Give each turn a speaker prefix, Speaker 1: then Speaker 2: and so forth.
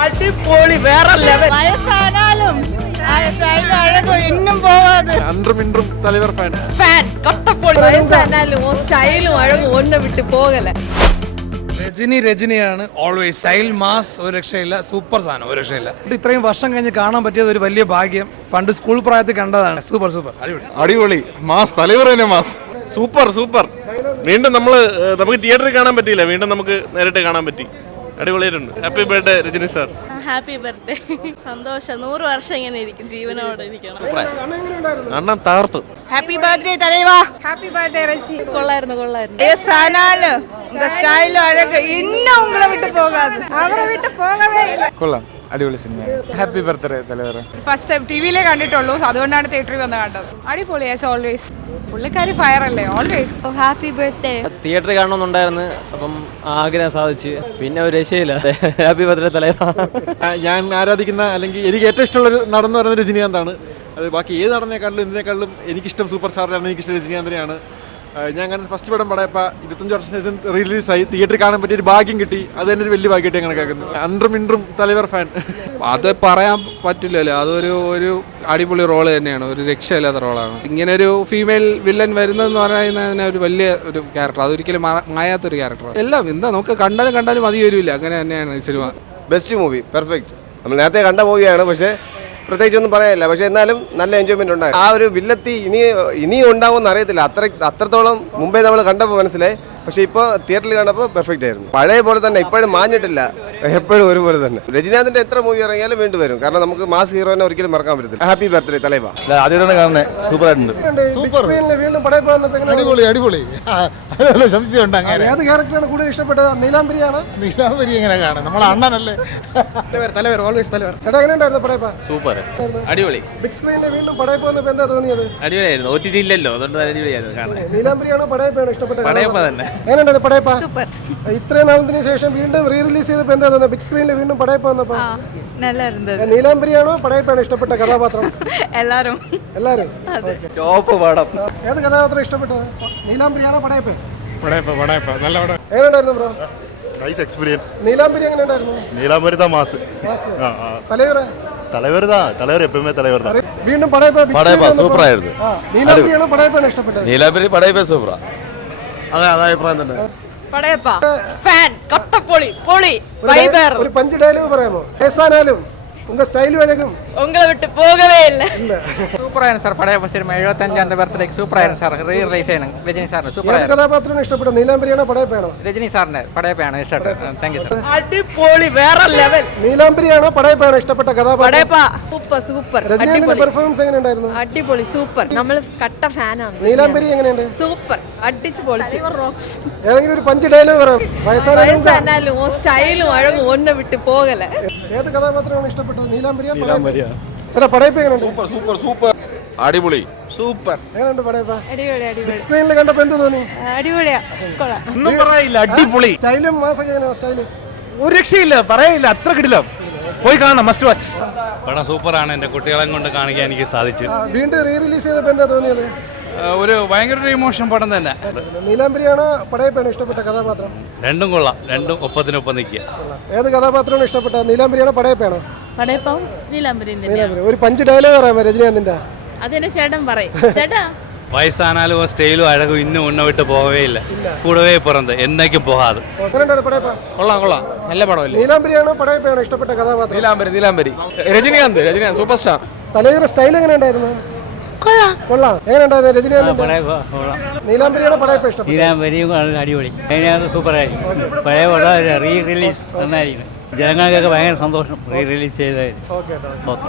Speaker 1: അടിപൊളി വേറെ ലെവൽ
Speaker 2: വയസ്സാനാലും ആ സ്റ്റൈലും അഴകും ഇന്നും പോവാതെ
Speaker 3: அன்றும் இன்றும் தலைவர் ஃபேன்
Speaker 4: ஃபேன் கட்டப்போடி வயசானாலும் உன் ஸ்டைலும் அழகும் ஒன்றை விட்டு போகல
Speaker 5: രജനി രജനിയാണ് ഓൾവേസ് സ്റ്റൈൽ മാസ് ഒരു രക്ഷയില്ല സൂപ്പർ സാധനം ഒരു രക്ഷയില്ല ഇത്രയും വർഷം കഴിഞ്ഞ് കാണാൻ പറ്റിയത് ഒരു വലിയ ഭാഗ്യം പണ്ട് സ്കൂൾ പ്രായത്തിൽ കണ്ടതാണ് സൂപ്പർ സൂപ്പർ അടിപൊളി
Speaker 3: അടിപൊളി മാസ് തലവർ തന്നെ മാസ്
Speaker 6: സൂപ്പർ സൂപ്പർ വീണ്ടും നമ്മൾ നമുക്ക് തിയേറ്ററിൽ കാണാൻ പറ്റിയില്ല വീണ്ടും നമുക്ക് നേരിട്ട് കാണാൻ പറ്റി അടിപൊളിയായിട്ടുണ്ട്. Happy birthday Rajini sir
Speaker 7: happy birthday സന്തോഷം. നൂറ് വർഷം ഇങ്ങനെ ഇരിക്കും ജീവനോടെ ഇരിക്കണം.
Speaker 6: അണ്ണൻ തകർത്തു.
Speaker 2: Happy birthday Thalaiva. Happy birthday Raji
Speaker 7: കൊള്ളായിരുന്നു കൊള്ളായിരുന്നു.
Speaker 2: ഏ സാനാല് സ്റ്റൈലും അഴക് ഇന്നും ഉങ്ങളെ വിട്ട് പോകാതെ. അവരെ വിട്ട് പോകവേ ഇല്ല.
Speaker 3: കൊള്ളാം. അടിപൊളി cinema happy birthday Thalaivar
Speaker 8: first time T കണ്ടിട്ടുള്ളൂ. അതുകൊണ്ടാണ് തിയേറ്ററിൽ വന്ന് കണ്ടത്. അടിപൊളിയാ ഓൾവേസ് പുള്ളിക്കാരി ഫയർ അല്ലേ ഓൾവേസ്
Speaker 4: ഹാപ്പി ബർത്ത്ഡേ
Speaker 9: തിയേറ്ററിൽ കാണണമെന്നുണ്ടായിരുന്നു അപ്പം ആഗ്രഹം സാധിച്ചു. പിന്നെ ഒരു രക്ഷയില്ല. ഹാപ്പി ബർത്ത്ഡേ തലേ
Speaker 3: ഞാൻ ആരാധിക്കുന്ന അല്ലെങ്കിൽ എനിക്ക് ഏറ്റവും ഇഷ്ടമുള്ള ഒരു നടന്നു പറയുന്ന പറയുന്നത് രജനീകാന്താണ്. അത് ബാക്കി ഏത് നടന്നേക്കാളും എന്തിനേക്കാളും എനിക്കിഷ്ടം സൂപ്പർ സ്റ്റാറിനാണ് എനിക്കിഷ്ടം രജനീകാന്തിനെയാണ്. ഞാൻ അങ്ങനെ ഫസ്റ്റ് പടം പടയപ്പ ഇരുപത്തഞ്ച് വർഷം ശേഷം റിലീസായി തിയേറ്ററിൽ കാണാൻ പറ്റിയ ഒരു ഭാഗ്യം കിട്ടി. അത് തന്നെ ഒരു വലിയ ഭാഗ്യമായിട്ട് അങ്ങനെ കണക്കാക്കുന്നു. അണ്ടറും ഇൻറും തലവർ ഫാൻ
Speaker 10: അത് പറയാൻ പറ്റില്ലല്ലോ. അതൊരു ഒരു അടിപൊളി റോൾ തന്നെയാണ്. ഒരു രക്ഷയില്ലാത്ത റോളാണ് ഇങ്ങനെ ഒരു ഫീമെയിൽ വില്ലൻ വരുന്നതെന്ന് പറയുന്നതിന് ഒരു വലിയ ഒരു ക്യാരക്ടർ അതൊരിക്കലും മായാത്തൊരു ക്യാരക്ടർ എല്ലാം എന്താ നമുക്ക് കണ്ടാലും കണ്ടാലും മതി വരില്ല. അങ്ങനെ തന്നെയാണ് ഈ സിനിമ
Speaker 11: ബെസ്റ്റ് മൂവി പെർഫെക്റ്റ് നമ്മൾ നേരത്തെ കണ്ട മൂവിയാണ് പക്ഷേ പ്രത്യേകിച്ച് ഒന്നും പറയാനില്ല. പക്ഷേ എന്നാലും നല്ല എൻജോയ്മെന്റ് ഉണ്ടായി ആ ഒരു വില്ലത്തി ഇനി ഇനിയും ഉണ്ടാവുമെന്ന് അറിയത്തില്ല. അത്ര അത്രത്തോളം മുമ്പേ നമ്മൾ കണ്ടപ്പോൾ മനസ്സിലായി. പക്ഷേ ഇപ്പോൾ തിയേറ്ററിൽ കണ്ടപ്പോൾ പെർഫെക്റ്റ് ആയിരുന്നു. പഴയ പോലെ തന്നെ ഇപ്പോഴും മാഞ്ഞിട്ടില്ല. എപ്പോഴും ഒരുപോലെ തന്നെ. രജനീകാന്തിന്റെ എത്ര മൂവി ഇറങ്ങിയാലും വീണ്ടും വരും. കാരണം നമുക്ക് മാസ് ഹീറോനെ ഒരിക്കലും മറക്കാൻ പറ്റത്തില്ല. ഹാപ്പി ബർത്ത്ഡേ തലൈവ
Speaker 3: ആദ്യമായിട്ടാണ് കാണുന്നത് സൂപ്പർ ആയിട്ടുണ്ട്.
Speaker 5: സൂപ്പർ വീണ്ടും
Speaker 3: അടിപൊളി അടിപൊളി. അങ്ങനെ.
Speaker 5: ഏത് ക്യാരക്ടറാണ് കൂടുതൽ ഇഷ്ടപ്പെട്ടത്. നീലാംബരിയാണ്.
Speaker 3: നീലാംബരി എങ്ങനെ കാണാം നമ്മളെ അണ്ണനല്ലേ?
Speaker 5: തലവർ ഓൾവേസ് തലവർ. ചേട്ടാ എങ്ങനെയുണ്ടായിരുന്നു പടയപ്പ
Speaker 6: സൂപ്പർ അടിപൊളി.
Speaker 5: ബിഗ് സ്ക്രീനിൽ വീണ്ടും പടയപ്പ വന്നപ്പോ എന്താ തോന്നിയത്?
Speaker 6: അടിപൊളിയായിരുന്നു. ഒ ടി ടി ഇല്ലല്ലോ. അതുകൊണ്ട് അടിപൊളിയായിരുന്നു. കാണാൻ.
Speaker 5: നീലാംബരിയാണോ പടയപ്പയാണോ ഇഷ്ടപ്പെട്ടത്?
Speaker 6: പടയപ്പ തന്നെ.
Speaker 5: എങ്ങനെയുണ്ടായിരുന്നു പടയപ്പ സൂപ്പർ ഇത്രയും നാളത്തിന് ശേഷം വീണ്ടും റീ റിലീസ് ചെയ്തപ്പോ എന്താ തോന്നുന്നത് ബിഗ് സ്ക്രീനിൽ വീണ്ടും പടയപ്പ വന്നപ്പോ
Speaker 7: നല്ല ഇരുന്നത്
Speaker 5: നീലാംബരിയാണോ പടയപ്പയാണോ ഇഷ്ടപ്പെട്ട കഥാപാത്രം
Speaker 7: എല്ലാരും
Speaker 5: എല്ലാരും
Speaker 11: ടോപ്പ് പടം
Speaker 5: ഏത് കഥാപാത്രം ഇഷ്ടപ്പെട്ടത് നീലാംബരിയാണോ പടയപ്പ
Speaker 3: പടയപ്പ പടയപ്പ നല്ല പടം
Speaker 5: എങ്ങനെയുണ്ടായിരുന്നു ബ്രോ
Speaker 3: നൈസ് എക്സ്പീരിയൻസ്
Speaker 5: നീലാംബരി എങ്ങനെയുണ്ടായിരുന്നു
Speaker 3: നീലാംബരിത മാസ്
Speaker 5: തലവറ
Speaker 3: தலைவர்தா தலைவர் எப்பவுமே தலைவர் தான்
Speaker 5: വീണ്ടും പടയപ്പ ബിഗ്
Speaker 11: പടയപ്പ
Speaker 5: സ്ക്രീനിൽ
Speaker 11: സൂപ്പർ
Speaker 5: വന്നപ്പോ-
Speaker 11: ആയിരുന്നു
Speaker 5: ആ, നീലാംബരിയാണോ പടയപ്പയാണോ ഇഷ്ടപ്പെട്ടത്
Speaker 11: നീലാംബരി പടയപ്പ സൂപ്പറാ അതെ അതെ അഭിപ്രായം തന്നെ.
Speaker 4: പടയപ്പ ഫാൻ പൊളി
Speaker 5: ഒരു പഞ്ച് ഡയലോഗ് പറയാമോ? ഏസാനാലും ഉങ്ക സ്റ്റൈൽ വഴക്കും
Speaker 4: ഉങ്ങളെ വിട്ട് പോകവേ ഇല്ല.
Speaker 8: സൂപ്പറായിരുന്നു സാർ പഴയ സിനിമ എഴുപത്തഞ്ചാമത്തെ ബർത്ത്ഡേക്ക് സൂപ്പറായിരുന്നു സാർ റീ റിലീസ് ചെയ്യണം രജനി സാറിന് സൂപ്പർ
Speaker 5: കഥാപാത്രമാണ് ഇഷ്ടപ്പെട്ടത് നീലാംബരിയാണോ പടയപ്പയാണോ
Speaker 8: രജനി സാറിന്റെ പടയപ്പയാണ് ഇഷ്ടപ്പെട്ടത് താങ്ക് യു സാർ
Speaker 1: അടിപൊളി വേറെ ലെവൽ
Speaker 5: നീലാംബരിയാണോ പടയപ്പയാണോ ഇഷ്ടപ്പെട്ട കഥാപാത്രം?
Speaker 4: സൂപ്പർ സൂപ്പർ
Speaker 5: രജനീകാന്തിന്റെ പെർഫോമൻസ് എങ്ങനെ ഉണ്ടായിരുന്നു
Speaker 4: അടിപൊളി സൂപ്പർ നമ്മൾ കട്ട ഫാനാണ്.
Speaker 5: നീലാംബരി എങ്ങനെയുണ്ട്?
Speaker 4: സൂപ്പർ അടിച്ചു പൊളിച്ച്.
Speaker 5: റോക്സ് ഏതെങ്കിലും ഒരു പഞ്ച് ഡയലോഗ് പറയാം വയസ്സാനാലും
Speaker 4: സ്റ്റൈലും അഴകും ഒന്ന് വിട്ട് പോകല.
Speaker 5: ഏത് കഥാപാത്രമാണ് ഇഷ്ടപ്പെട്ടത്? നീലാംബരിയാ നീലാംബരിയാ പടയപ്പ് എങ്ങനെയുണ്ട്?
Speaker 3: സൂപ്പർ സൂപ്പർ സൂപ്പർ
Speaker 10: അടിപൊളി.
Speaker 5: എങ്ങനെയുണ്ട് പടയപ്പ?
Speaker 4: അടിപൊളി അടിപൊളി.
Speaker 5: സ്ക്രീനിൽ കണ്ടപ്പോ എന്ത് തോന്നി?
Speaker 4: അടിപൊളിയാ. കൊള്ളാം.
Speaker 6: ഒന്നും പറയില്ല അടിപൊളി.
Speaker 5: സ്റ്റൈലും മാസൊക്കെ എങ്ങനെയാ സ്റ്റൈൽ?
Speaker 6: ഒരു രക്ഷയില്ല പറയില്ല അത്ര കിടില്ല പോയി കാണണം മസ്റ്റ് വാച്ച്
Speaker 10: പടം സൂപ്പറാണ് എന്റെ കുട്ടികളെ കൊണ്ട് കാണിക്കാൻ എനിക്ക് സാധിച്ചു.
Speaker 5: വീണ്ടും റീ റിലീസ് ചെയ്തപ്പോ എന്താ തോന്നിയത്?
Speaker 10: ഒരു ഭയങ്കര ഒരു ഇമോഷൻ പടം തന്നെ.
Speaker 5: നീലാംബരിയാണോ പടയപ്പാണ് ഇഷ്ടപ്പെട്ട കഥാപാത്രം?
Speaker 10: രണ്ടും കൊള്ളാം രണ്ടും ഒപ്പത്തിനൊപ്പം നിൽക്കുക.
Speaker 5: ഏത് കഥാപാത്രമാണ് ഇഷ്ടപ്പെട്ടത്? നീലാംബരിയാണോ പടയപ്പാണോ
Speaker 7: പടയപ്പം നീലാംബരി
Speaker 5: നീലാംബരി. ഒരു പഞ്ച് ഡയലോഗ് പറയാമോ രജനീകാന്തിന്റെ?
Speaker 7: അതെന്നെ ചേട്ടൻ പറയും. ചേട്ടാ?
Speaker 10: വയസ്സാനാലും സ്റ്റൈലും അഴകും ഇന്നും ഉണ്ണ വിട്ട് പോകവേ ഇല്ല. കൂടവേ പിറന്ത് എന്നേക്കും പോകാതെ.
Speaker 9: കൊള്ളാം കൊള്ളാം. നല്ല പടമല്ലേ?
Speaker 5: നീലാംബരിയാണോ പടയപ്പയാണോ ഇഷ്ടപ്പെട്ട കഥാപാത്രം?
Speaker 9: നീലാംബരി നീലാംബരി. രജനികാന്ത് രജനികാന്ത് സൂപ്പർ സ്റ്റാർ
Speaker 5: തലയുടെ സ്റ്റൈൽ കൊള്ളാം. നീലാംബരിയാണോ പടയപ്പ ഇഷ്ടപ്പെട്ടത്?
Speaker 9: നീലാംബരിയും അടിപൊളി. അതിനകത്ത് സൂപ്പറായിരിക്കും പഴയ പടം റീ റിലീസ് നന്നായിരിക്കും ജനങ്ങൾക്കൊക്കെ ഭയങ്കര സന്തോഷം റീ റിലീസ് ചെയ്തായിരുന്നു
Speaker 5: ഓക്കെ.
Speaker 9: ഓക്കെ.